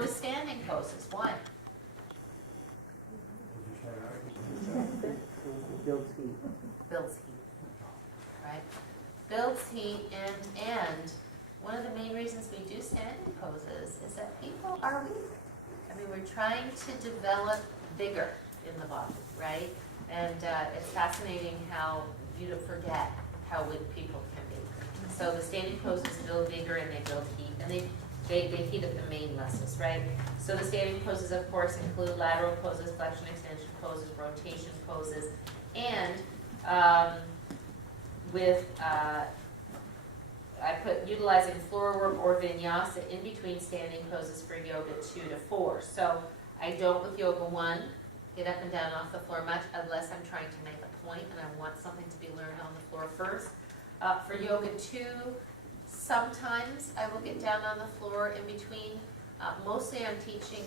go to standing poses. One. Builds heat. Builds heat, right? Builds heat, and one of the main reasons we do standing poses is that people are weak. I mean, we're trying to develop vigor in the body, right? And it's fascinating how you don't forget how weak people can be. So the standing poses build vigor and they build heat, and they heat up the main muscles, right? So the standing poses, of course, include lateral poses, flexion extension poses, rotation poses, and I put utilizing floor work or vinyasa in between standing poses for yoga 2 to 4. So I don't with yoga 1 get up and down off the floor much unless I'm trying to make a point and I want something to be learned on the floor first. For yoga 2, sometimes I will get down on the floor in between. Mostly I'm teaching,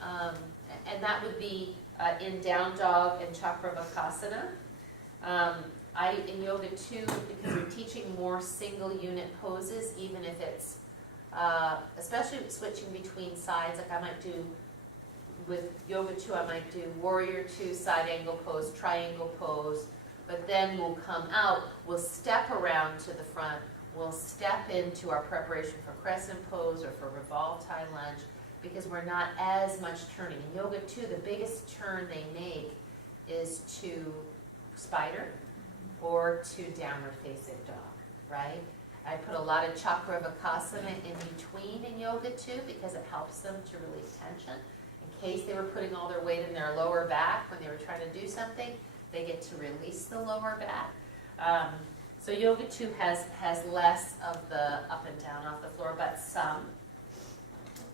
and that would be in down dog and chakra Vrksasana. In yoga 2, because we're teaching more single unit poses, even if it's, especially switching between sides, like I might do, with yoga 2, I might do warrior 2, side angle pose, triangle pose, but then we'll come out, we'll step around to the front, we'll step into our preparation for crescent pose or for revolve tie lunge, because we're not as much turning. In yoga 2, the biggest turn they make is to spider or to downward facing dog, right? I put a lot of chakra Vrksasana in between in yoga 2 because it helps them to release tension. In case they were putting all their weight in their lower back when they were trying to do something, they get to release the lower back. So yoga 2 has less of the up and down off the floor, but some.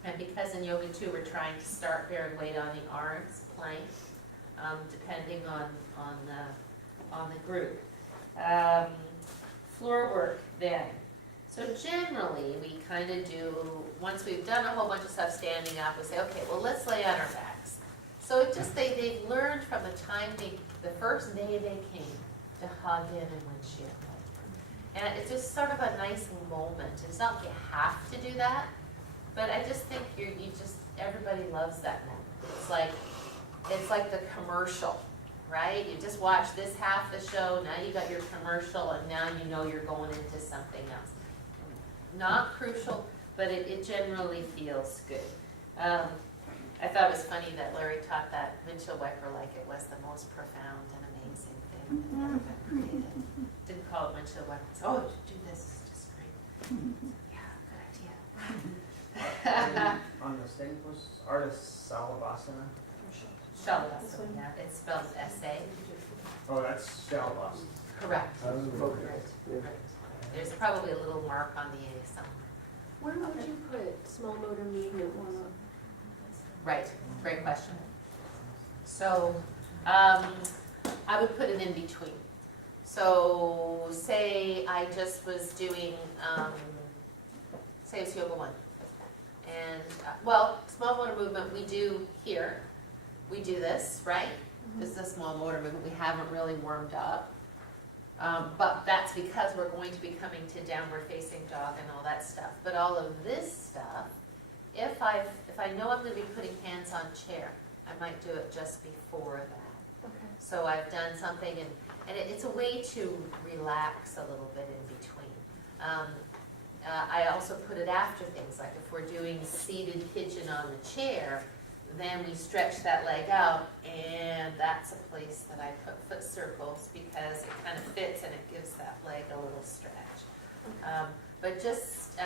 And because in yoga 2 we're trying to start bearing weight on the arms, plank, depending on the group. Floor work then. So generally we kind of do, once we've done a whole bunch of stuff standing up, we say, okay, well let's lay on our backs. So it just, they've learned from the time the first day they came to hug in and windshield. And it's just sort of a nice moment. It's not like you have to do that, but I just think everybody loves that moment. It's like the commercial, right? You just watch this half the show, now you got your commercial, and now you know you're going into something else. Not crucial, but it generally feels good. I thought it was funny that Larry taught that windshield wiper like it was the most profound and amazing thing that ever been created. Didn't call it windshield wiper. Oh, do this, it's just great. Yeah, good idea. On the standing pose, artist Salavasana. Shavasana, yeah, it's spelled S-A. Oh, that's Salavasana. Correct. Yeah. Right. There's probably a little mark on the A somewhere. Where would you put small motor movement warm-up? Right, great question. So, I would put it in between. So, say I just was doing, say it's yoga 1. And, small motor movement we do here. We do this, right? This is a small motor movement. We haven't really warmed up. But that's because we're going to be coming to downward facing dog and all that stuff. But all of this stuff, if I know I'm going to be putting hands on chair, I might do it just before that. Okay. So I've done something, and it's a way to relax a little bit in between. I also put it after things, like if we're doing seated pigeon on the chair, then we stretch that leg out, and that's a place that I put foot circles because it kind of fits and it gives that leg a little stretch. But just,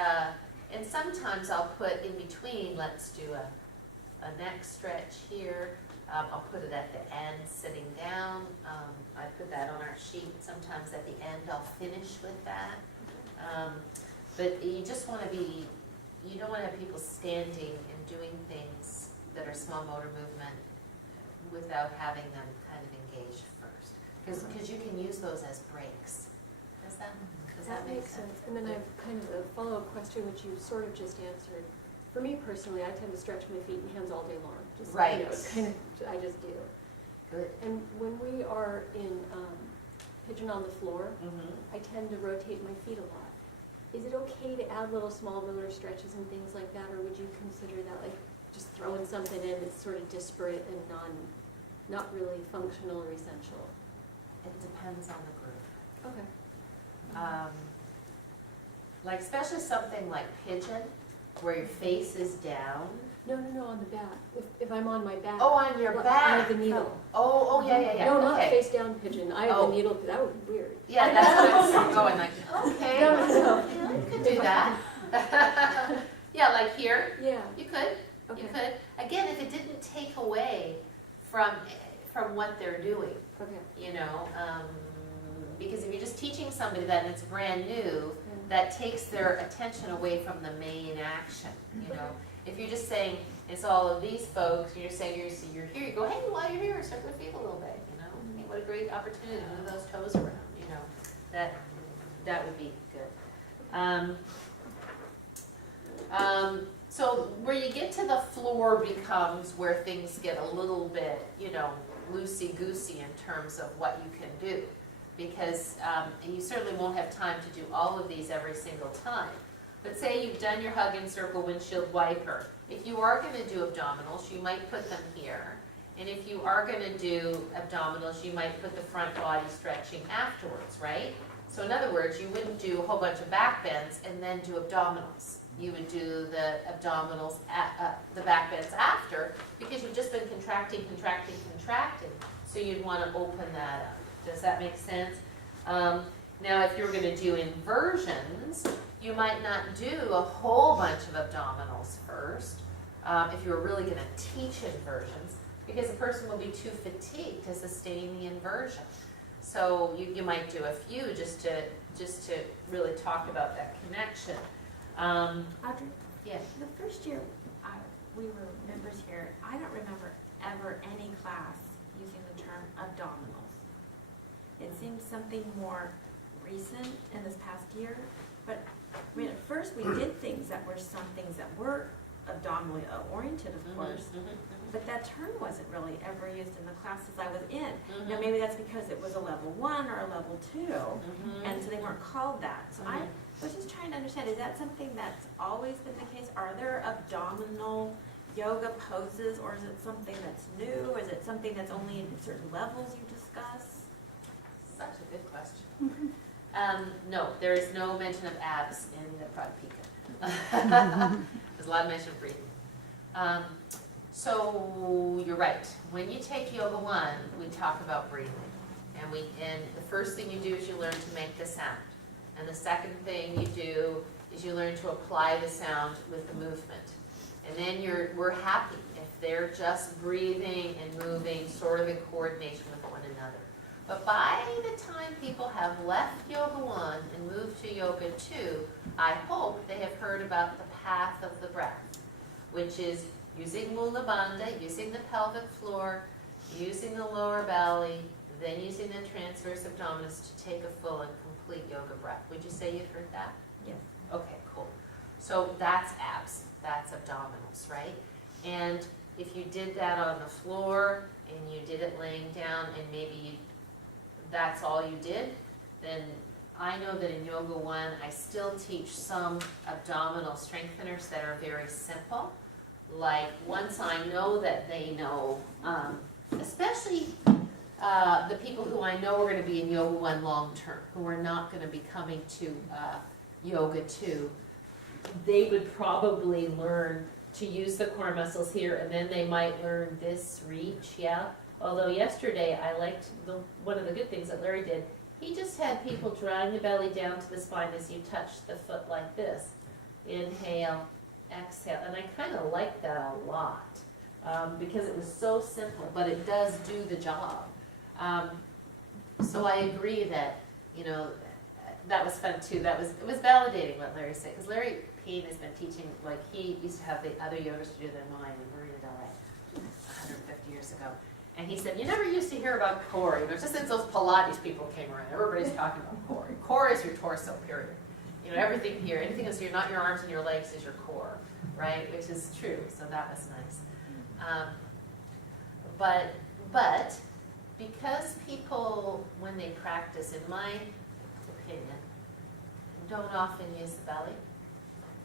and sometimes I'll put in between, let's do a neck stretch here. I'll put it at the end, sitting down. I put that on our sheet. Sometimes at the end I'll finish with that. But you just want to be, you don't want to have people standing and doing things that are small motor movement without having them kind of engaged first. Because you can use those as breaks. Does that make sense? And then I have kind of a follow-up question, which you sort of just answered. For me personally, I tend to stretch my feet and hands all day long. Just, right. You know, it's kind of, I just do. Good. And when we are in pigeon on the floor, I tend to rotate my feet a lot. Is it okay to add little small motor stretches and things like that, or would you consider that like throwing something in that's sort of disparate and not really functional or essential. It depends on the group. Okay. Like especially something like pigeon, where your face is down. No, on the back. If I'm on my back. Oh, on your I back. have a needle. Oh, yeah. No, not Okay. face down pigeon. I have Oh. a needle, that would be weird. Yeah, that's what I was going like, okay. No. Yeah, you could do that. Yeah, like here, Yeah, you could. okay, You could. Again, if it didn't take away from what they're doing, okay. you know, because if you're just teaching somebody that and it's brand new, that takes their attention away from the main action, you know. If you're just saying, it's all of these folks, and you're saying you're here, you go, hey, while you're here, start their feet a little bit, you know. Hey, what a great opportunity to move those toes around, you know. That would be good. So where you get to the floor becomes where things get a little bit, you know, loosey-goosey in terms of what you can do. Because you certainly won't have time to do all of these every single time. But say you've done your hug and circle windshield wiper. If you are going to do abdominals, you might put them here. And if you are going to do abdominals, you might put the front body stretching afterwards, right? So in other words, you wouldn't do a whole bunch of back bends and then do abdominals. You would do the abdominals, the back bends after, because you've just been contracting. So you'd want to open that up. Does that make sense? Now, if you're going to do inversions, you might not do a whole bunch of abdominals first, if you're really going to teach inversions, because the person will be too fatigued to sustain the inversion. So you might do a few just to really talk about that connection. Audrey, Yeah. the first year we were members here, I don't remember ever any class using the term abdominals. It seems something more recent in this past year, but I mean, at first we did things that were some things that were abdominally oriented, of course, but that term wasn't really ever used in the classes I was in. Now maybe that's because it was a level 1 or a level 2, and so they weren't called that. So I was just trying to understand, is that something that's always been the case? Are there abdominal yoga poses, or is it something that's new? Is it something that's only in certain levels you discuss? Such a good question. No, there is no mention of abs in the Pradipika. There's a lot of mention of breathing. So you're right. When you take Yoga 1, we talk about breathing. And the first thing you do is you learn to make the sound. And the second thing you do is you learn to apply the sound with the movement. And then we're happy if they're just breathing and moving sort of in coordination with one another. But by the time people have left Yoga 1 and moved to Yoga 2, I hope they have heard about the path of the breath, which is using Mula Bandha, using the pelvic floor, using the lower belly, then using the transverse abdominis to take a full and complete yoga breath. Would you say you've heard that? Yes. Okay, cool. So that's abs, that's abdominals, right? And if you did that on the floor and you did it laying down and maybe that's all you did, then I know that in Yoga 1, I still teach some abdominal strengtheners that are very simple. Like once I know that they know, especially the people who I know are going to be in Yoga 1 long term, who are not going to be coming to Yoga 2, they would probably learn to use the core muscles here, and then they might learn this reach, yeah? Although yesterday I liked one of the good things that Larry did. He just had people drawing the belly down to the spine as you touch the foot like this. Inhale, exhale, and I kind of liked that a lot because it was so simple, but it does do the job. So I agree that, you know, that was fun too. It was validating what Larry said, because Larry Payne has been teaching, like he used to have the other yoga studio than mine in Marina Del Rey 150 years ago. And he said, you never used to hear about core. You know, just since those Pilates people came around, everybody's talking about core. Core is your torso, period. You know, everything here, anything else, you're not your arms and your legs is your core, right? Which is true, so that was nice. But because people, when they practice, in my opinion, don't often use the belly.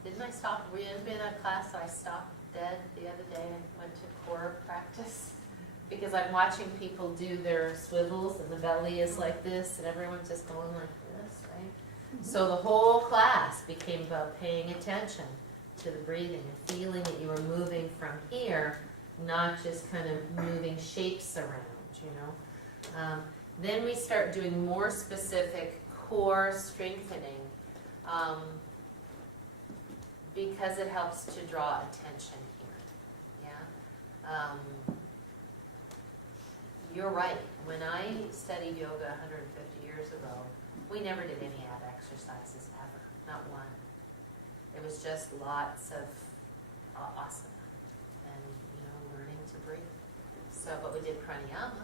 Didn't I stop? Were you in a class that I stopped dead the other day, I went to core practice, because I'm watching people do their swivels, and the belly is like this, and everyone's just going like this, right? So the whole class became about paying attention to the breathing and feeling that you were moving from here, not just kind of moving shapes around, you know. Then we start doing more specific core strengthening, because it helps to draw attention here, yeah. You're right, when I studied yoga 150 years ago, we never did any ab exercises ever, not one. It was just lots of asana and, you know, learning to breathe. So, but we did pranayama,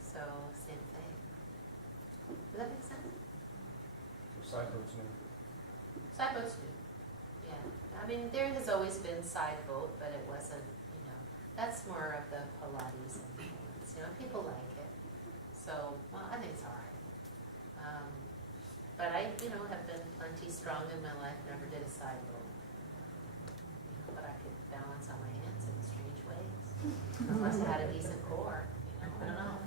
so same thing. Does that make sense? Side boats, man. Side boats do, yeah. I mean, there has always been side boat, but it wasn't, you know, that's more of the Pilates influence, you know, people like it. So, well, I think it's all right. But I, you know, have been plenty strong in my life, never did a side boat. You know, but I could balance on my hands in strange ways, unless I had a decent core, you know,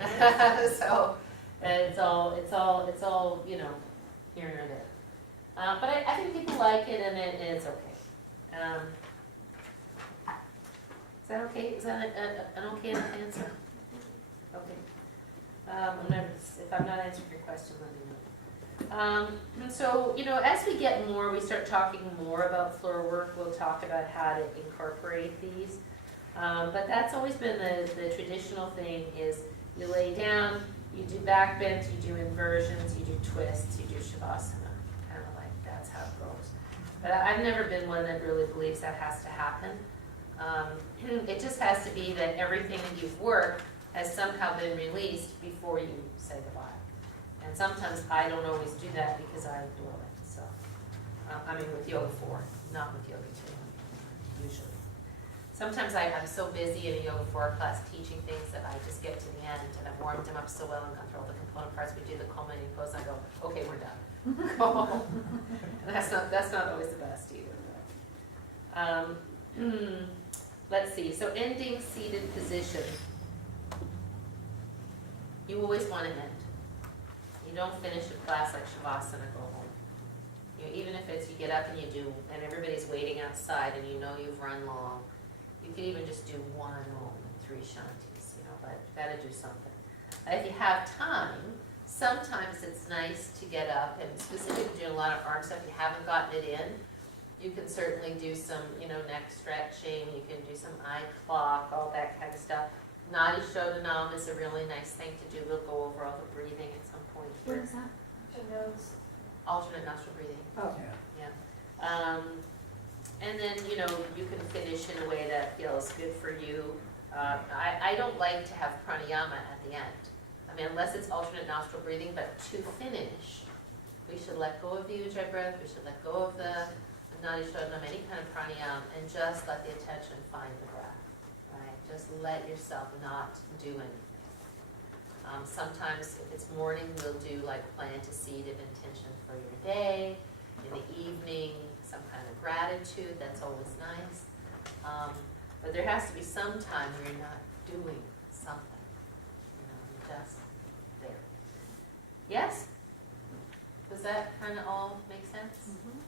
I don't know. So, it's all, you know, here and there. But I think people like it, and it's okay. Is that okay? Is that an okay answer? Okay. If I'm not answering your question, let me know. And so, you know, as we get more, we start talking more about floor work. We'll talk about how to incorporate these. But that's always been the traditional thing is you lay down, you do back bends, you do inversions, you do twists, you do shavasana. Kind of like that's how it goes. But I've never been one that really believes that has to happen. It just has to be that everything that you've worked has somehow been released before you say goodbye. And sometimes I don't always do that because I blow it. So, I mean with Yoga 4, not with Yoga 2, usually. Sometimes I'm so busy in a Yoga 4 class teaching things that I just get to the end and I've warmed them up so well and gone through all the component parts. We do the culminating pose and I go, okay, we're done. Go home. And that's not always the best either. Let's see, so ending seated position. You always want to end. You don't finish a class like Shavasana, go home. You know, even if it's you get up and you do, and everybody's waiting outside and you know you've run long, you could even just do one Om and 3 Shantis, you know, but you gotta do something. If you have time, sometimes it's nice to get up, and specifically doing a lot of arm stuff, if you haven't gotten it in, you can certainly do some, you know, neck stretching, you can do some eye clock, all that kind of stuff. Nadi Shodanam is a really nice thing to do. We'll go over all the breathing at some point here. What is that? Alternate nostril breathing. Oh. Yeah. And then, you know, you can finish in a way that feels good for you. I don't like to have pranayama at the end. I mean, unless it's alternate nostril breathing, but to finish, we should let go of the Ujjayi breath, we should let go of the Nadi Shodanam, any kind of pranayama, and just let the attention find the breath. Right? Just let yourself not do anything. Sometimes if it's morning, we'll do like plant a seed of intention for your day. In the evening, some kind of gratitude, that's always nice. But there has to be some time where you're not doing something. You know, you're just there. Yes? Does that kind of all make sense? Mm-hmm.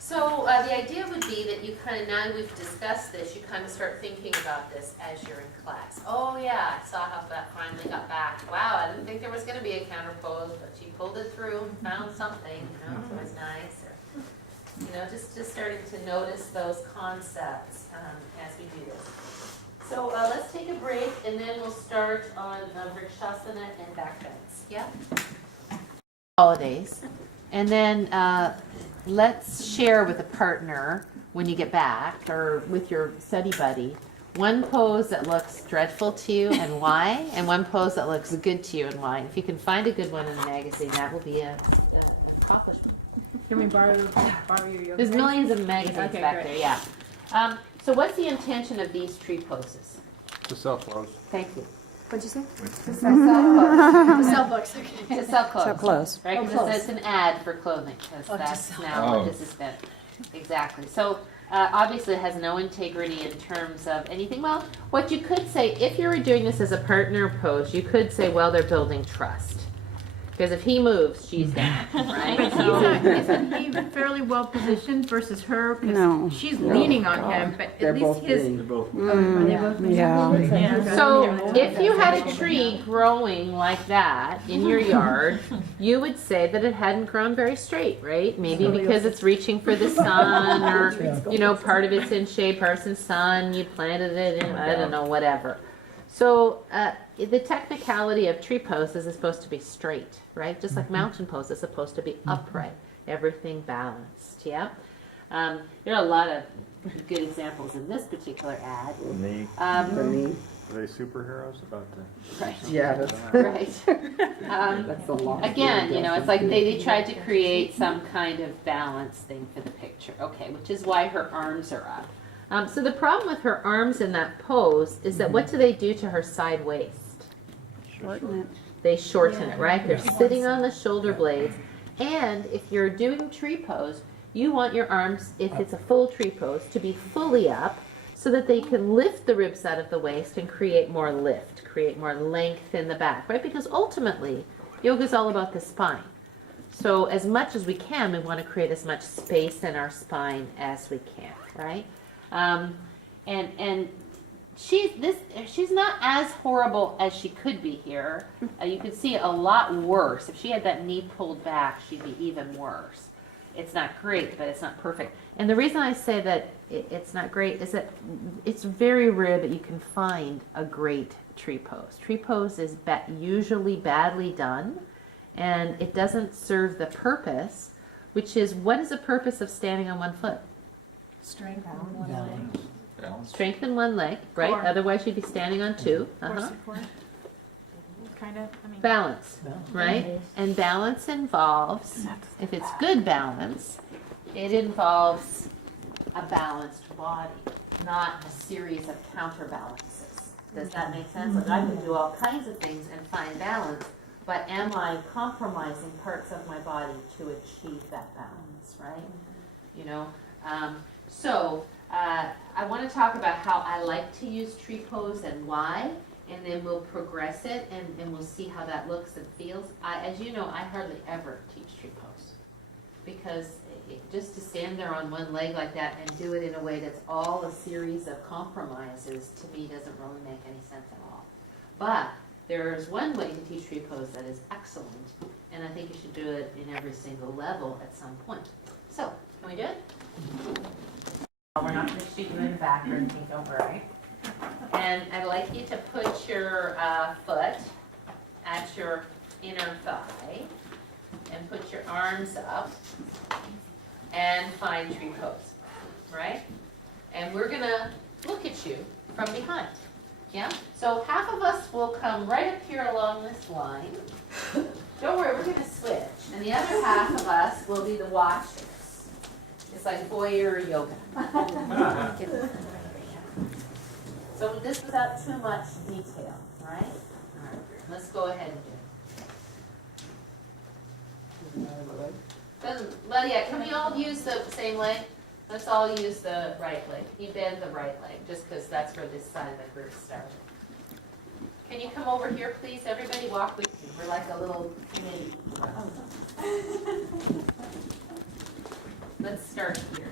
So the idea would be that you kind of, now we've discussed this, you kind of start thinking about this as you're in class. Oh yeah, I saw how that finally got back. Wow, I didn't think there was going to be a counter pose, but she pulled it through and found something, you know, it was nice. Or, you know, just starting to notice those concepts as we do this. So let's take a break and then we'll start on Vrksasana and Backbends. Yeah? Holidays. And then let's share with a partner when you get back or with your study buddy one pose that looks dreadful to you and why, and one pose that looks good to you and why. If you can find a good one in the magazine, that will be an accomplishment. Can we borrow your yoga? There's millions of magazines Okay, back great. there, yeah. So what's the intention of these tree poses? To self-close. Thank you. What'd you say? To sell clothes. To sell books, okay. To sell clothes. So close. Right, Oh, because clothes. it's an ad for clothing, because Oh, to that's sell. now what Oh. this has been. Exactly. So obviously it has no integrity in terms of anything. Well, what you could say, if you were doing this as a partner pose, you could say, well, they're building trust. Because if he moves, she's down, right? But isn't he fairly well positioned versus her? 'Cause No. she's leaning on him, but They're at least both his. leaning. both. Are they both leaning? Yeah. So if you had a tree growing like that in your yard, you would say that it hadn't grown very straight, right? Maybe because it's reaching for the sun, or, part of it's in shade, part of it's in sun, you planted it in, I don't know, whatever. So the technicality of tree pose is it's supposed to be straight, right? Just like mountain pose is supposed to be upright, everything balanced, yeah? There are a lot of good examples in this particular ad. Knee. The knee. Are they superheroes about the? Right. Yeah, that's, Right. that's a lot. Again, it's like they tried to create some kind of balance thing for the picture. Okay, which is why her arms are up. So the problem with her arms in that pose is that what do they do to her side waist? Shorten it. They shorten it, right? They're sitting on the shoulder blades. And if you're doing tree pose, you want your arms, if it's a full tree pose, to be fully up so that they can lift the ribs out of the waist and create more lift, create more length in the back, right? Because ultimately, yoga is all about the spine. So as much as we can, we want to create as much space in our spine as we can, right? And she's not as horrible as she could be here. You could see a lot worse. If she had that knee pulled back, she'd be even worse. It's not great, but it's not perfect. And the reason I say that it's not great is that it's very rare that you can find a great tree pose. Tree pose is usually badly done, and it doesn't serve the purpose, which is, what is the purpose of standing on one foot? Strength. Strengthen one leg, right? Core. Otherwise you'd be standing on two. Core support. Kind of, Balance, right? And balance involves, if it's good balance, it involves a balanced body, not a series of counterbalances. Does that make sense? Like, I can do all kinds of things and find balance, but am I compromising parts of my body to achieve that balance, right? So I want to talk about how I like to use tree pose and why, and then we'll progress it and we'll see how that looks and feels. As you know, I hardly ever teach tree pose because just to stand there on one leg like that and do it in a way that's all a series of compromises, to me doesn't really make any sense at all. But there's one way to teach tree pose that is excellent, and I think you should do it in every single level at some point. So, can we do it? We're not going to shoot you in the back or anything, don't worry. And I'd like you to put your foot at your inner thigh and put your arms up and find tree pose, right? And we're going to look at you from behind, yeah? So half of us will come right up here along this line. Don't worry, we're going to switch. And the other half of us will be the watchers. It's like voyeur yoga. So this without too much detail, right? All right. Let's go ahead and do it. Well, yeah, can we all use the same leg? Let's all use the right leg. You bend the right leg, just because that's where this side of the group started. Can you come over here, please? Everybody walk with me. We're like a little committee. Let's start here.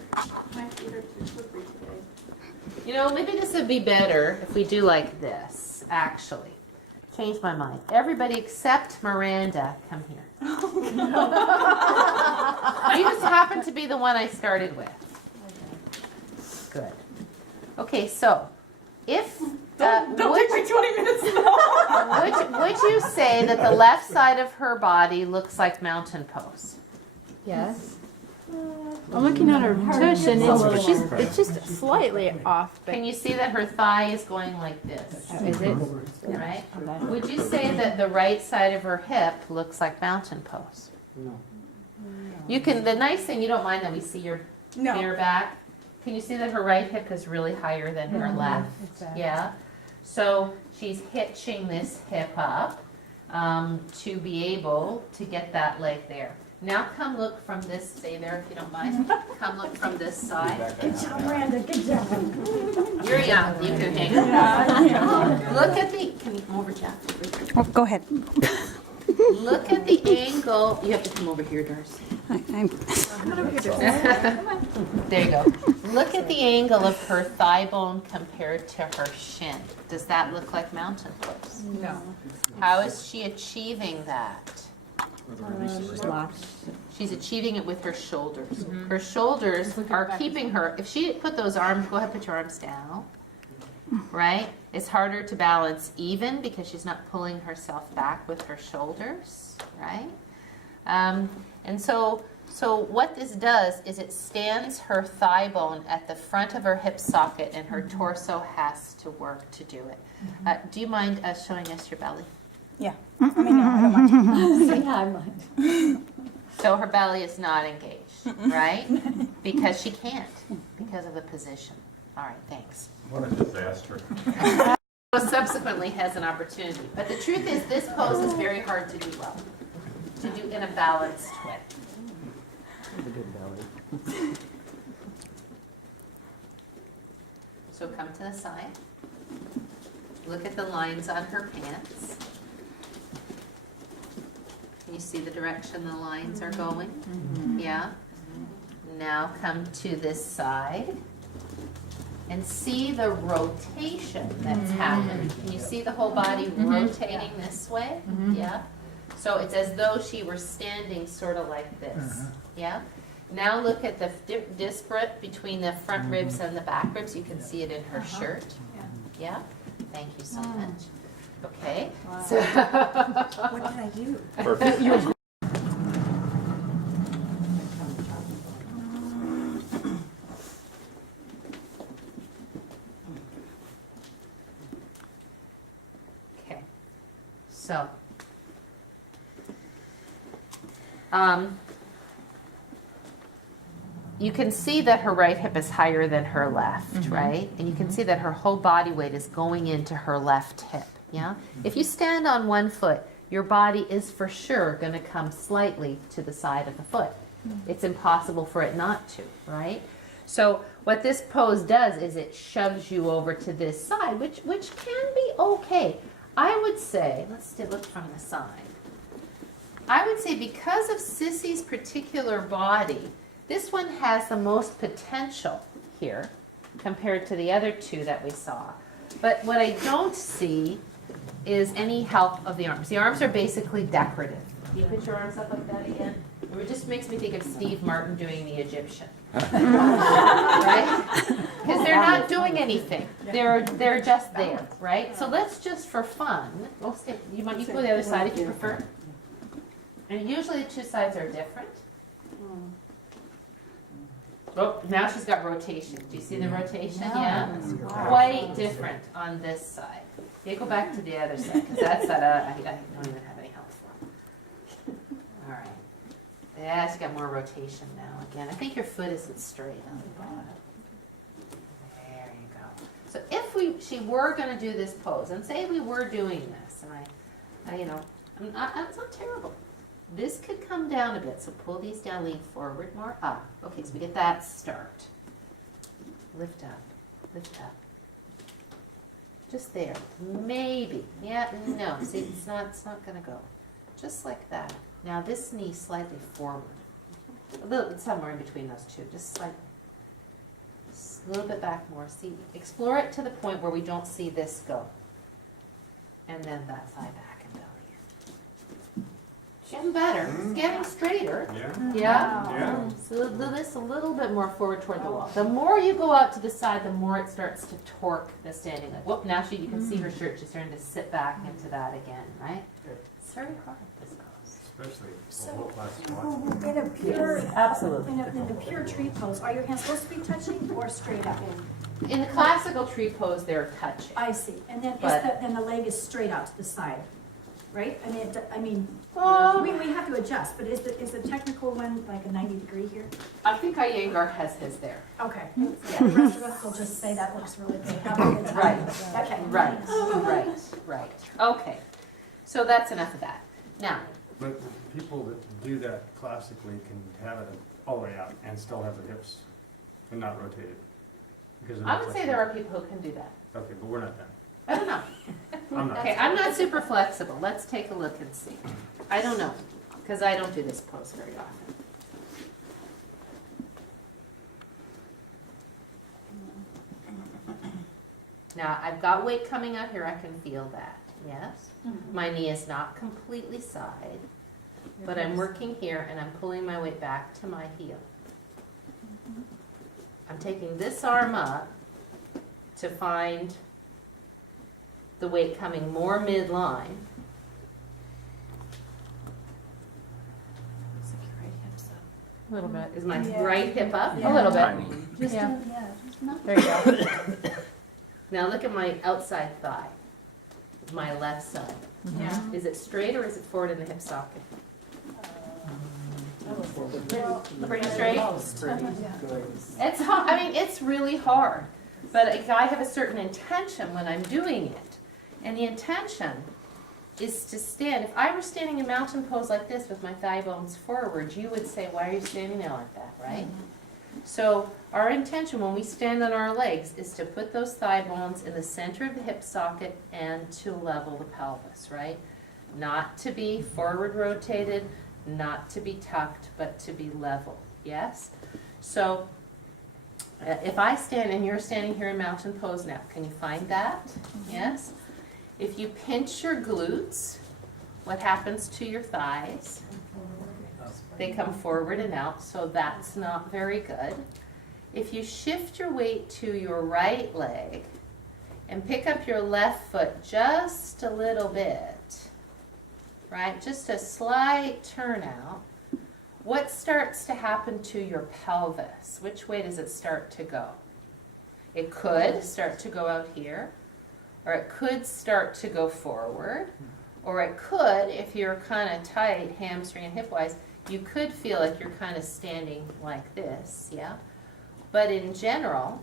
My feet are too slippery today. Maybe this would be better if we do like this, actually. Change my mind. Everybody except Miranda, come here. You just happen to be the one I started with. Good. Okay, so if Don't take my 20 minutes now. would you say that the left side of her body looks like mountain pose? Yes. I'm looking at her tush and it's just slightly off. But Can you see that her thigh is going like this? is it? Right? Would you say that the right side of her hip looks like mountain pose? No. You can. The nice thing, you don't mind that we see your bare back. Can you see that her right hip is really higher than her left? Yeah. So she's hitching this hip up to be able to get that leg there. Now come look from this, stay there if you don't mind. Come look from this side. Good job, Miranda, good job. You're young, you can hang. Look at the, can you come over, Jeff? Oh, go ahead. Look at the angle, you have to come over here, Darcy. I'm There you go. Look at the angle of her thigh bone compared to her shin. Does that look like mountain pose? No. How is she achieving that? lost. She's achieving it with her shoulders. Her shoulders are keeping her, if she put those arms, go ahead, put your arms down, right? It's harder to balance even because she's not pulling herself back with her shoulders, right? And so what this does is it stands her thigh bone at the front of her hip socket and her torso has to work to do it. Do you mind showing us your belly? Yeah. I mean, no, I don't mind. Yeah, I mind. So her belly is not engaged, right? Because she can't, because of the position. All right, thanks. What a disaster. So subsequently has an opportunity. But the truth is, this pose is very hard to do well, to do in a balanced way. So come to the side. Look at the lines on her pants. Can you see the direction the lines are going? Yeah? Now come to this side and see the rotation that's happening. Can you see the whole body rotating this way? Yeah? So it's as though she were standing sort of like this. Yeah? Now look at the disparate between the front ribs and the back ribs. You can see it in her shirt. Yeah? Thank you so much. Okay. So What did I do? Perfect. okay. So you can see that her right hip is higher than her left, right? And you can see that her whole body weight is going into her left hip, yeah? If you stand on one foot, your body is for sure going to come slightly to the side of the foot. It's impossible for it not to, right? So what this pose does is it shoves you over to this side, which can be okay. I would say, let's look from the side. I would say because of Sissy's particular body, this one has the most potential here compared to the other two that we saw. But what I don't see is any help of the arms. The arms are basically decorative. Can you put your arms up like that again? It just makes me think of Steve Martin doing the Egyptian. Right? Because they're not doing anything. They're just there, right? So let's just for fun, you can go the other side if you prefer. And usually the two sides are different. Oh, now she's got rotation. Do you see the rotation? Yeah. Quite different on this side. Yeah, go back to the other side, because that's that I don't even have any help for. All right. Yeah, she's got more rotation now. Again, I think your foot isn't straight on the bottom. There you go. So if she were going to do this pose, and say we were doing this, and it's not terrible. This could come down a bit, so pull these down, lean forward more. Okay, so we get that start. Lift up, lift up. Just there, maybe. Yeah, no, see, it's not gonna go. Just like that. Now this knee slightly forward. A little, somewhere in between those two, just slightly. Just a little bit back more. See, explore it to the point where we don't see this go. And then that thigh back and belly. Getting better. It's getting straighter. Yeah. Yeah? Yeah. So this a little bit more forward toward the wall. The more you go out to the side, the more it starts to torque the standing leg. Whoop, now you can see her shirt. She's starting to sit back into that again, right? It's very hard, this pose. Especially a whole last squat. In a pure, Absolutely. in a pure tree pose, are your hands supposed to be touching or straight up? In the classical tree pose, they're touching. I see. And then But- then the leg is straight out to the side, right? We have to adjust, but is the technical one like a 90-degree here? I think Iyengar has his there. Okay. Yeah, the rest of us will just say that looks really good. Have a good time. Right. Okay. Right. Okay. So that's enough of that. Now, But people that do that classically can have it all the way out and still have their hips and not rotate it. Because of I the would say flexibility. there are people who can do that. Okay, but we're not done. I don't know. I'm not. Okay, I'm not super flexible. Let's take a look and see. I don't know, because I don't do this pose very often. Now, I've got weight coming out here. I can feel that, yes? My knee is not completely side, but I'm working here and I'm pulling my weight back to my heel. I'm taking this arm up to find the weight coming more midline. Looks like your right hip's up. A little bit. Is my Yeah. right hip up? Yeah. A little bit. Tiny. Just, Yeah. just not. There you go. Now look at my outside thigh, my left side. Yeah. Is it straight or is it forward in the hip socket? Pretty straight? It's hard, I mean, it's really hard, but I have a certain intention when I'm doing it. And the intention is to stand. If I were standing in mountain pose like this with my thigh bones forward, you would say, why are you standing there like that, right? So our intention when we stand on our legs is to put those thigh bones in the center of the hip socket and to level the pelvis, right? Not to be forward rotated, not to be tucked, but to be level, yes? So if I stand and you're standing here in mountain pose now, can you find that? Yes? If you pinch your glutes, what happens to your thighs? They come forward and out, so that's not very good. If you shift your weight to your right leg and pick up your left foot just a little bit, right? Just a slight turnout. What starts to happen to your pelvis? Which way does it start to go? It could start to go out here, or it could start to go forward, or it could, if you're kind of tight, hamstring and hip-wise, you could feel like you're kind of standing like this, yeah? But in general,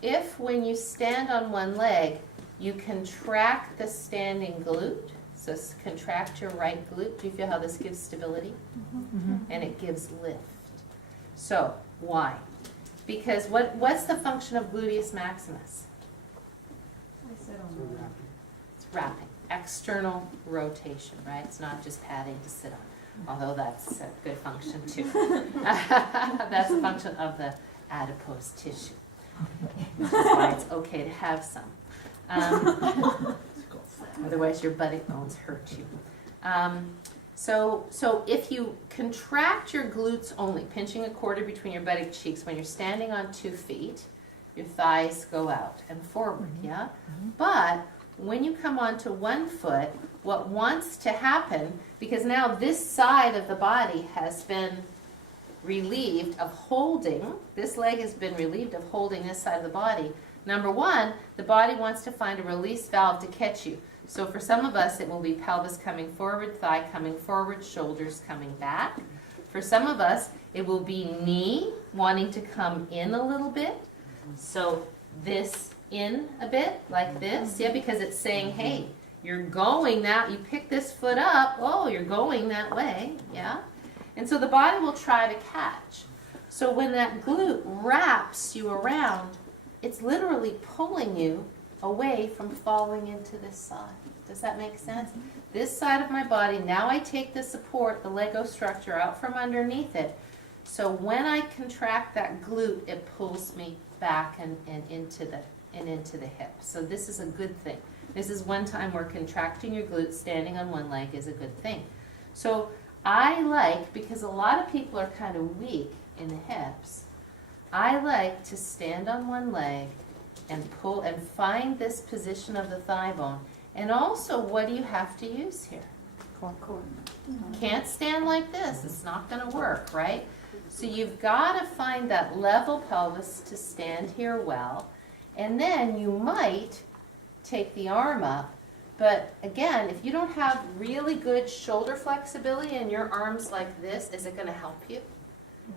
if when you stand on one leg, you contract the standing glute, so contract your right glute, do you feel how this gives stability? And it gives lift. So, why? Because what's the function of gluteus maximus? It's wrapping, external rotation, right? It's not just padding to sit on. Although that's a good function too. That's a function of the adipose tissue. Which is why it's okay to have some. Otherwise your buttock bones hurt you. So if you contract your glutes only, pinching a quarter between your buttock cheeks when you're standing on 2 feet, your thighs go out and forward, yeah? But when you come onto 1 foot, what wants to happen, because now this side of the body has been relieved of holding, this leg has been relieved of holding this side of the body. Number 1, the body wants to find a release valve to catch you. So for some of us, it will be pelvis coming forward, thigh coming forward, shoulders coming back. For some of us, it will be knee wanting to come in a little bit. So this in a bit, like this, yeah, because it's saying, hey, you're going that, you pick this foot up, oh, you're going that way, yeah? And so the body will try to catch. So when that glute wraps you around, it's literally pulling you away from falling into this side. Does that make sense? This side of my body, now I take the support, the Lego structure, out from underneath it. So when I contract that glute, it pulls me back and into the hip. So this is a good thing. This is one time where contracting your glutes, standing on one leg, is a good thing. So I like, because a lot of people are kind of weak in the hips, I like to stand on one leg and pull and find this position of the thigh bone. And also, what do you have to use here? Core. Can't stand like this. It's not going to work, right? So you've got to find that level pelvis to stand here well. And then you might take the arm up. But again, if you don't have really good shoulder flexibility and your arm's like this, is it going to help you?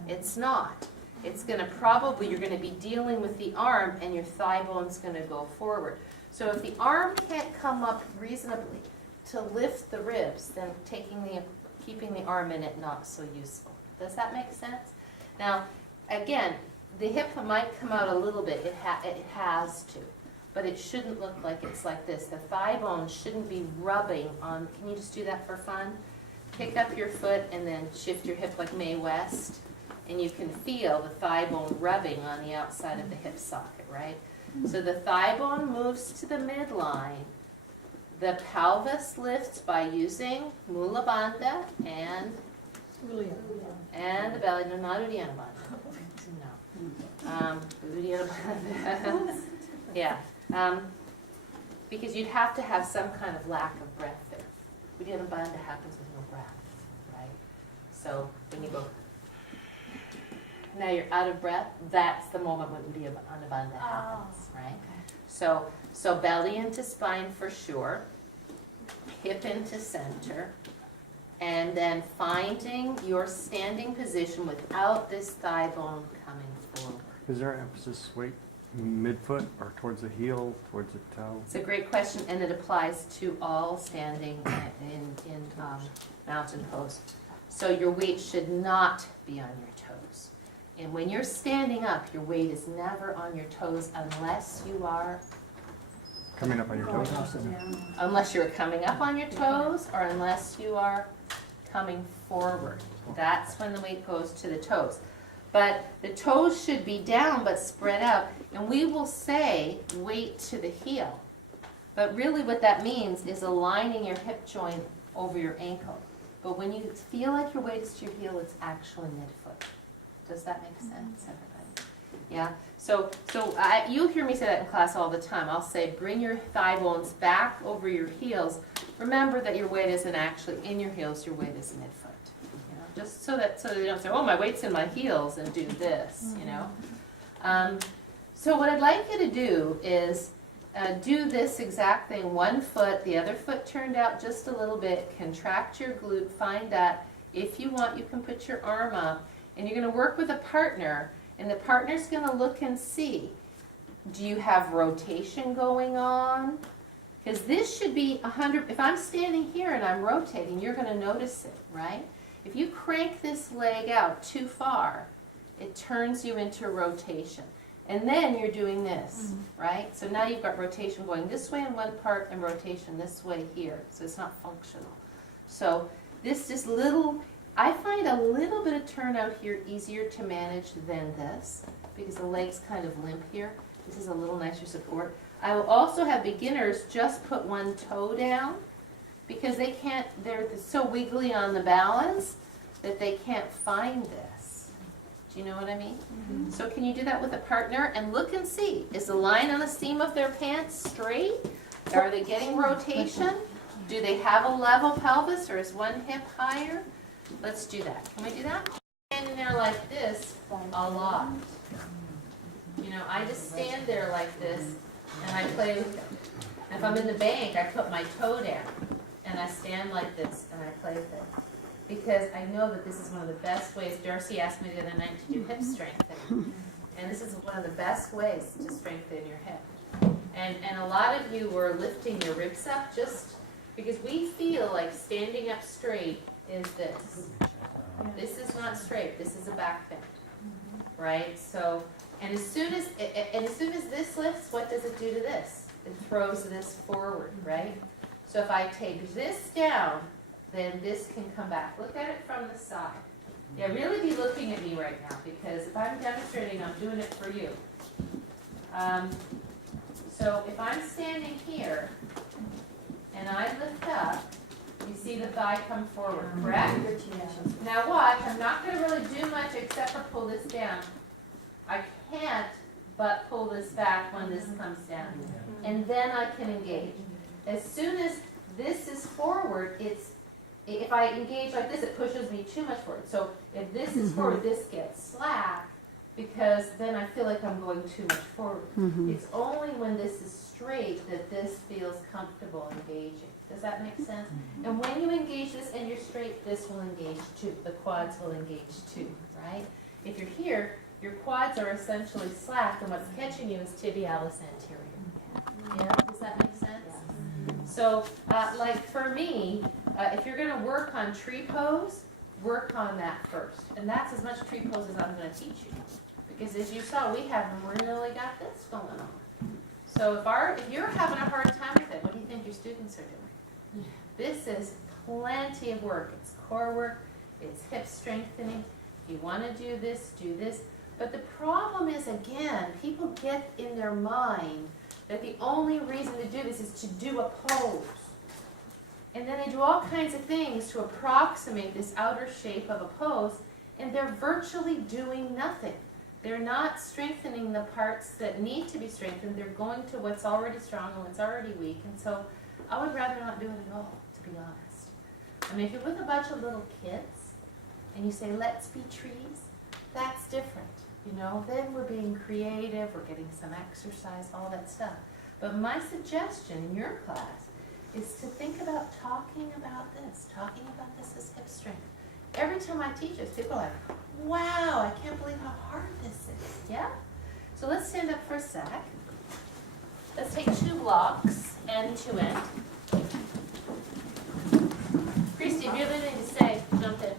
It's not. It's going to probably, you're going to be dealing with the arm and your thigh bone's going to go forward. So if the arm can't come up reasonably to lift the ribs, then keeping the arm in it not so useful. Does that make sense? Now, again, the hip might come out a little bit, it has to, but it shouldn't look like it's like this. The thigh bone shouldn't be rubbing on, can you just do that for fun? Pick up your foot and then shift your hip like Mae West, and you can feel the thigh bone rubbing on the outside of the hip socket, right? So the thigh bone moves to the midline. The pelvis lifts by using Mula Bandha and the belly, no, not Uddiyana Bandha. No. Uddiyana Bandha. Yeah. Because you'd have to have some kind of lack of breath there. Uddiyana Bandha happens with no breath, right? So when you go, now you're out of breath, that's the moment when Uddiyana Bandha happens, right? So belly into spine for sure, hip into center, and then finding your standing position without this thigh bone coming forward. Is there an emphasis weight midfoot or towards the heel, towards the toe? It's a great question, and it applies to all standing in mountain pose. So your weight should not be on your toes. And when you're standing up, your weight is never on your toes unless you are, Coming up on your toes? unless you're coming up on your toes or unless you are coming forward. That's when the weight goes to the toes. But the toes should be down but spread out, and we will say weight to the heel. But really what that means is aligning your hip joint over your ankle. But when you feel like your weight is to your heel, it's actually midfoot. Does that make sense, everybody? Yeah? So you'll hear me say that in class all the time. I'll say, bring your thigh bones back over your heels. Remember that your weight isn't actually in your heels, your weight is midfoot. You know? Just so they don't say, oh, my weight's in my heels, and do this, you know? So what I'd like you to do is do this exact thing. One foot, the other foot turned out just a little bit. Contract your glute. Find that. If you want, you can put your arm up. And you're going to work with a partner. And the partner's going to look and see. Do you have rotation going on? Because this should be 100. If I'm standing here and I'm rotating, you're going to notice it, right? If you crank this leg out too far, it turns you into rotation. And then you're doing this, right? So now you've got rotation going this way in one part and rotation this way here. So it's not functional. So this just little, I find a little bit of turnout here easier to manage than this because the leg's kind of limp here. This is a little nicer support. I will also have beginners just put one toe down because they can't, they're so wiggly on the balance that they can't find this. Do you know what I mean? Mm-hmm. So can you do that with a partner and look and see, is the line on the seam of their pants straight? Are they getting rotation? Do they have a level pelvis or is one hip higher? Let's do that. Can we do that? Standing there like this a lot. You know, I just stand there like this and I play with them. If I'm in the bank, I put my toe down and I stand like this and I play with it. Because I know that this is one of the best ways. Darcy asked me the other night to do hip strengthening. And this is one of the best ways to strengthen your hip. And a lot of you were lifting your ribs up just because we feel like standing up straight is this. This is not straight, this is a back bend. Right? So, and as soon as this lifts, what does it do to this? It throws this forward, right? So if I take this down, then this can come back. Look at it from the side. Yeah, really be looking at me right now because if I'm demonstrating, I'm doing it for you. So if I'm standing here and I lift up, you see the thigh come forward, correct? Now watch, I'm not going to really do much except for pull this down. I can't but pull this back when this comes down. And then I can engage. As soon as this is forward, if I engage like this, it pushes me too much forward. So if this is forward, this gets slack because then I feel like I'm going too much forward. It's only when this is straight that this feels comfortable engaging. Does that make sense? And when you engage this and you're straight, this will engage too. The quads will engage too, right? If you're here, your quads are essentially slack and what's catching you is tibialis anterior. Yeah, does that make sense? So, like for me, If you're gonna work on tree pose, work on that first. And that's as much tree pose as I'm gonna teach you. Because as you saw, we haven't really got this going on. So if you're having a hard time with it, what do you think your students are doing? This is plenty of work. It's core work, it's hip strengthening. If you wanna do this, do this. But the problem is, again, people get in their mind that the only reason to do this is to do a pose. And then they do all kinds of things to approximate this outer shape of a pose, and they're virtually doing nothing. They're not strengthening the parts that need to be strengthened. They're going to what's already strong and what's already weak. And so I would rather not do it at all, to be honest. I mean, if you're with a bunch of little kids and you say, let's be trees, that's different. You know, then we're being creative, we're getting some exercise, all that stuff. But my suggestion in your class is to think about talking about this as hip strength. Every time I teach this, people are like, wow, I can't believe how hard this is. Yeah? So let's stand up for a sec. Let's take 2 blocks and 2 end. Christy, if you have anything to say, jump in.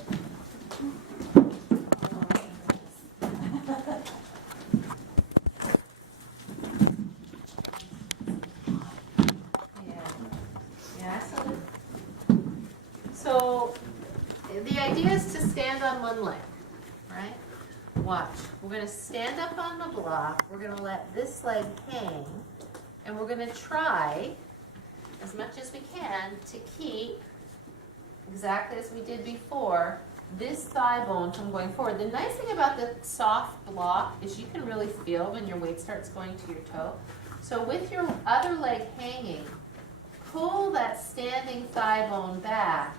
So the idea is to stand on one leg, right? Watch. We're going to stand up on the block. We're going to let this leg hang. And we're going to try, as much as we can, to keep, exactly as we did before, this thigh bone from going forward. The nice thing about the soft block is you can really feel when your weight starts going to your toe. So with your other leg hanging, pull that standing thigh bone back.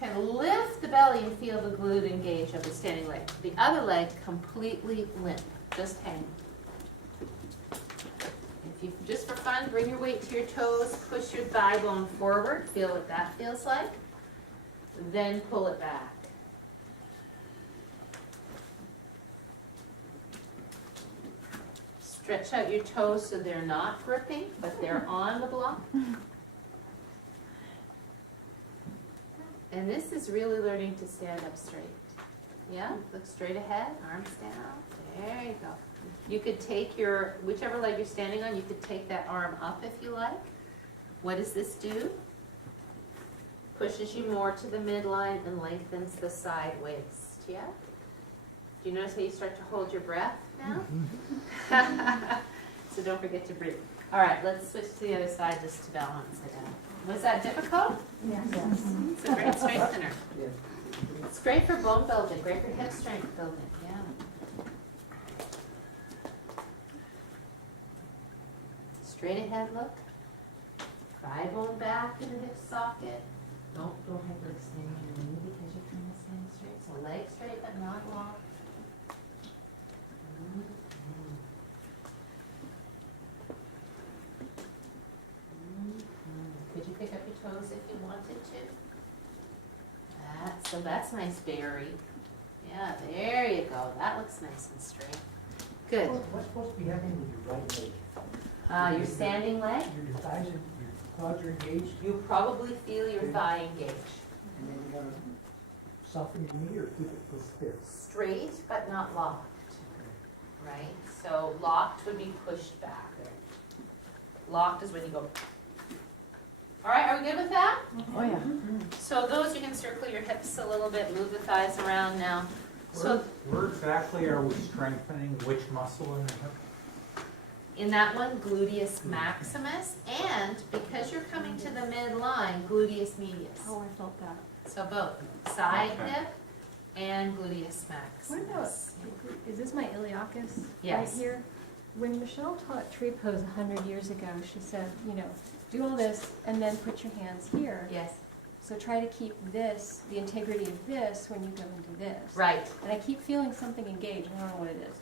Can lift the belly and feel the glute engage of the standing leg. The other leg completely limp, just hang. If you, just for fun, bring your weight to your toes, push your thigh bone forward, feel what that feels like, then pull it back. Stretch out your toes so they're not gripping, but they're on the block. And this is really learning to stand up straight. Yeah, look straight ahead, arms down. There you go. You could take your, whichever leg you're standing on, you could take that arm up if you like. What does this do? Pushes you more to the midline and lengthens the side waist. Yeah? Do you notice how you start to hold your breath now? So don't forget to breathe. All right, let's switch to the other side just to balance it out. Was that difficult? Yes. It's a great strengthener. It's great for bone building, great for hip strength building, yeah. Straight ahead look. Thigh bone back in the hip socket. Don't hyperextend your knee because you're trying to stand straight. So leg straight but not locked. Could you pick up your toes if you wanted to? So that's nice, Barry. Yeah, there you go. That looks nice and straight. Good. What's supposed to be happening with your right leg? Your standing leg, Your thighs, your quads are engaged, you probably feel your thigh engage. and then you gotta soften your knee or keep it stiff. Straight but not locked, right? So locked would be pushed back. Locked is when you go. All right, are we good with that? Oh, yeah. So those, you can circle your hips a little bit, move the thighs around now. So Where exactly are we strengthening which muscle in the hip? in that one, gluteus maximus, and because you're coming to the midline, gluteus medius. Oh, I felt that. So both, side Okay. hip and gluteus maximus. What about, is this my iliacus? Right Yes. here? When Michelle taught tree pose 100 years ago, she said, you know, do all this and then put your hands here. Yes, So try to keep this, the integrity of this when you go into this. right. And I keep feeling something engaged, I don't know what it is.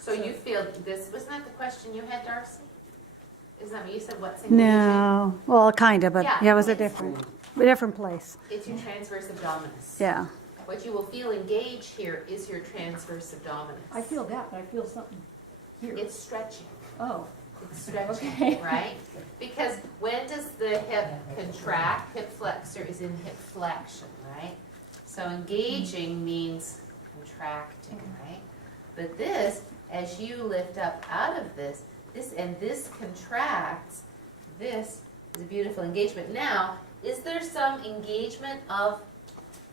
So you feel this, wasn't that the question you had, Darcy? Isn't that what you said, what's engaging? No, well, kind of, but Yeah, yeah, it was a it's- different place. It's your transverse abdominis. Yeah. What you will feel engaged here is your transverse abdominis. I feel that, but I feel something here. It's stretching. Oh, It's stretching, Okay. right? Because when does the hip contract? Hip flexor is in hip flexion, right? So engaging means contracting, right? But this, as you lift up out of this contracts, this is a beautiful engagement. Now, is there some engagement of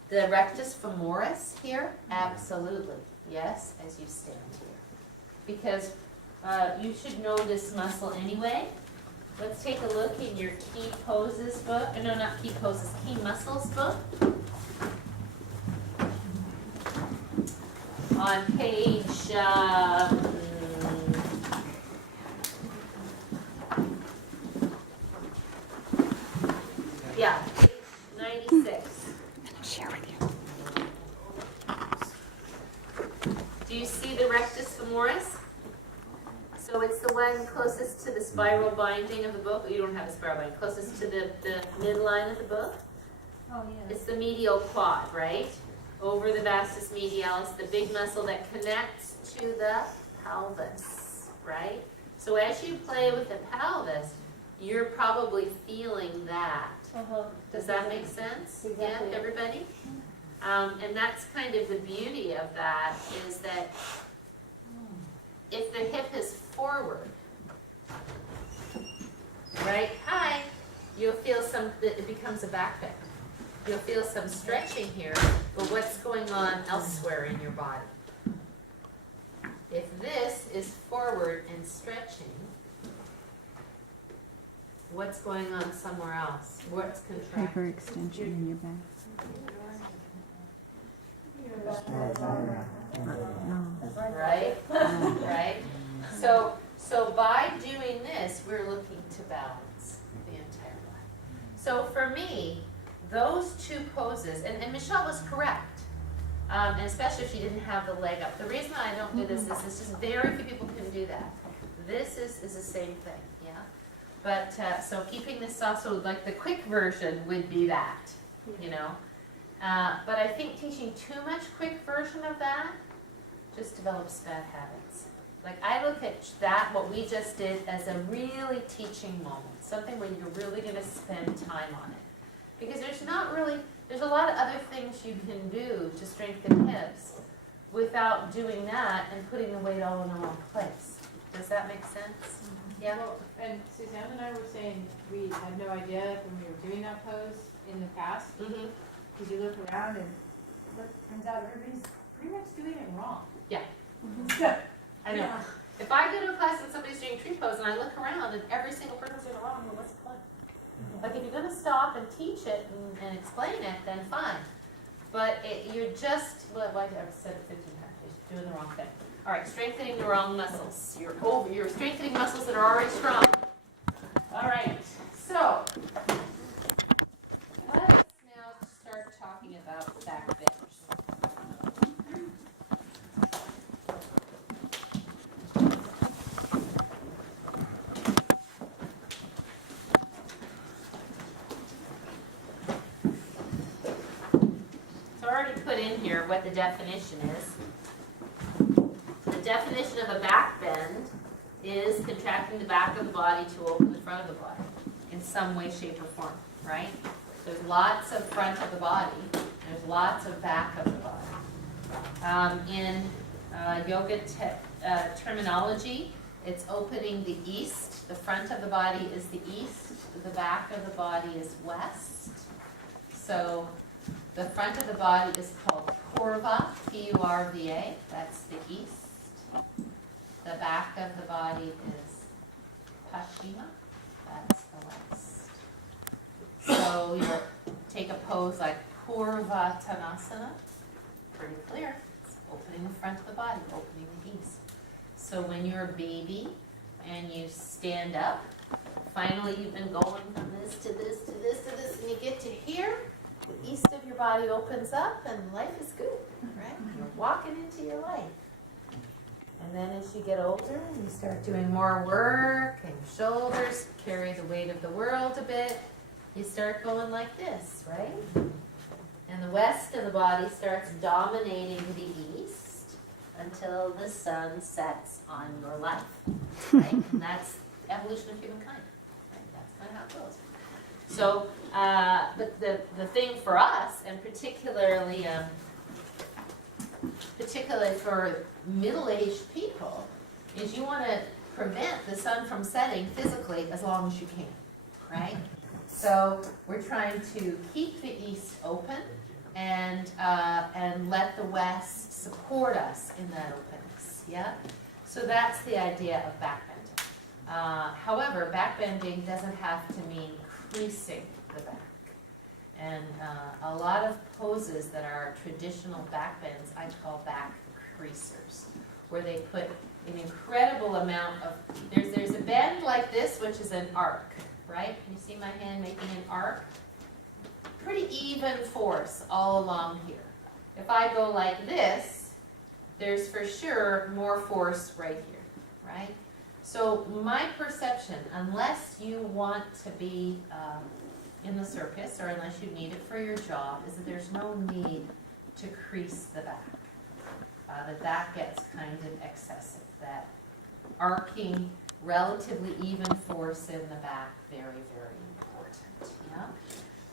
the rectus femoris here? Absolutely, yes, as you stand here. Because you should know this muscle anyway. Let's take a look in your key poses book. No, not key poses, key muscles book. On page, yeah, page 96. Share with you. Do you see the rectus femoris? So it's the one closest to the spiral binding of the book. You don't have a spiral binding. Closest to the midline of the book. Oh, yeah. It's the medial quad, right? Over the vastus medialis, the big muscle that connects to the pelvis, right? So as you play with the pelvis, you're probably feeling that. Does that make sense? Exactly. Yeah, everybody? And that's kind of the beauty of that, is that if the hip is forward, right, high, you'll feel it becomes a back bend. You'll feel some stretching here, but what's going on elsewhere in your body? If this is forward and stretching, what's going on somewhere else? What's contracting? Extension in your back. Right? Right? So by doing this, we're looking to balance the entire body. So for me, those two poses, and Michelle was correct, and especially if she didn't have the leg up. The reason I don't do this is it's just very few people can do that. This is the same thing, yeah? But, so keeping this soft, so like the quick version would be that, you know? But I think teaching too much quick version of that just develops bad habits. Like I look at that, what we just did, as a really teaching moment, something where you're really gonna spend time on it. Because there's a lot of other things you can do to strengthen hips without doing that and putting the weight all in the wrong place. Does that make sense? Yeah? Well, and Suzanne and I were saying we had no idea when we were doing that pose in the past, Mm-hmm. because you look around and look, turns out everybody's pretty much doing it wrong. Yeah. So, I know. If I go to a class and somebody's doing tree pose and I look around and every single person's doing it wrong, well, what's the point? Like if you're gonna stop and teach it and explain it, then fine. But you're just, well, I've said it 15 times, you're doing the wrong thing. All right, strengthening the wrong muscles. You're strengthening muscles that are already strong. All right, so let's now start talking about back benders. So I already put in here what the definition is. The definition of a back bend is contracting the back of the body to open the front of the body in some way, shape, or form, right? There's lots of front of the body, there's lots of back of the body. In yoga terminology, it's opening the east. The front of the body is the east, the back of the body is west. So the front of the body is called purva, P-U-R-V-A, that's the east. The back of the body is paschima, that's the west. So you take a pose like Purvatanasana, pretty clear. It's opening the front of the body, opening the east. So when you're a baby and you stand up, finally you've been going from this to this to this to this, and you get to here, the east of your body opens up and life is good, right? You're walking into your life. And then as you get older and you start doing more work and your shoulders carry the weight of the world a bit, you start going like this, right? And the west of the body starts dominating the east until the sun sets on your life, right? And evolution of humankind. Right? That's kind of how it goes. So, the thing for us, and particularly for middle-aged people, is you want to prevent the sun from setting physically as long as you can, right? So we're trying to keep the east open and let the west support us in that openness, yeah? So that's the idea of backbending. However, backbending doesn't have to mean creasing the back. And a lot of poses that are traditional backbends, I call back creasers, where they put an incredible amount of, there's a bend like this, which is an arc, right? Can you see my hand making an arc? Pretty even force all along here. If I go like this, there's for sure more force right here, right? So my perception, unless you want to be in the circus, or unless you need it for your job, is that there's no need to crease the back. That gets kind of excessive. That arcing, relatively even force in the back, very, very important. Yeah.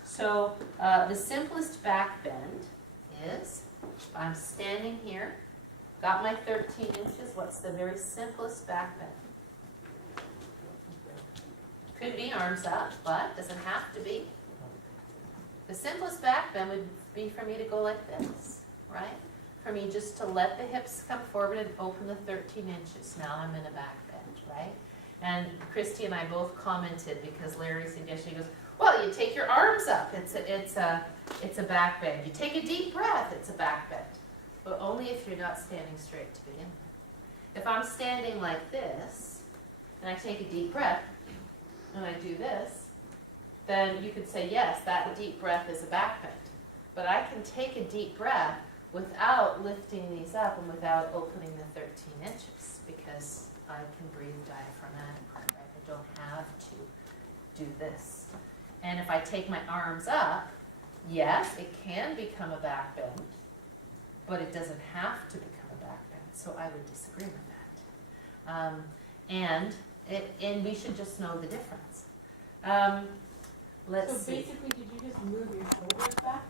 So the simplest back bend is, I'm standing here, got my 13 inches. What's the very simplest back bend? Could be arms up, but doesn't have to be. The simplest back bend would be for me to go like this, right? For me just to let the hips come forward and open the 13 inches. Now I'm in a back bend, right? And Christy and I both commented, because Larry suggested, he goes, well, you take your arms up, it's a back bend. You take a deep breath, it's a back bend. But only if you're not standing straight to begin with. If I'm standing like this, and I take a deep breath, and I do this, then you could say, yes, that deep breath is a back bend. But I can take a deep breath without lifting these up and without opening the 13 inches, because I can breathe diaphragmatically, right? I don't have to do this. And if I take my arms up, yes, it can become a back bend, but it doesn't have to become a back bend. So I would disagree with that. And we should just know the difference. Let's So see. basically, did you just move your shoulders back?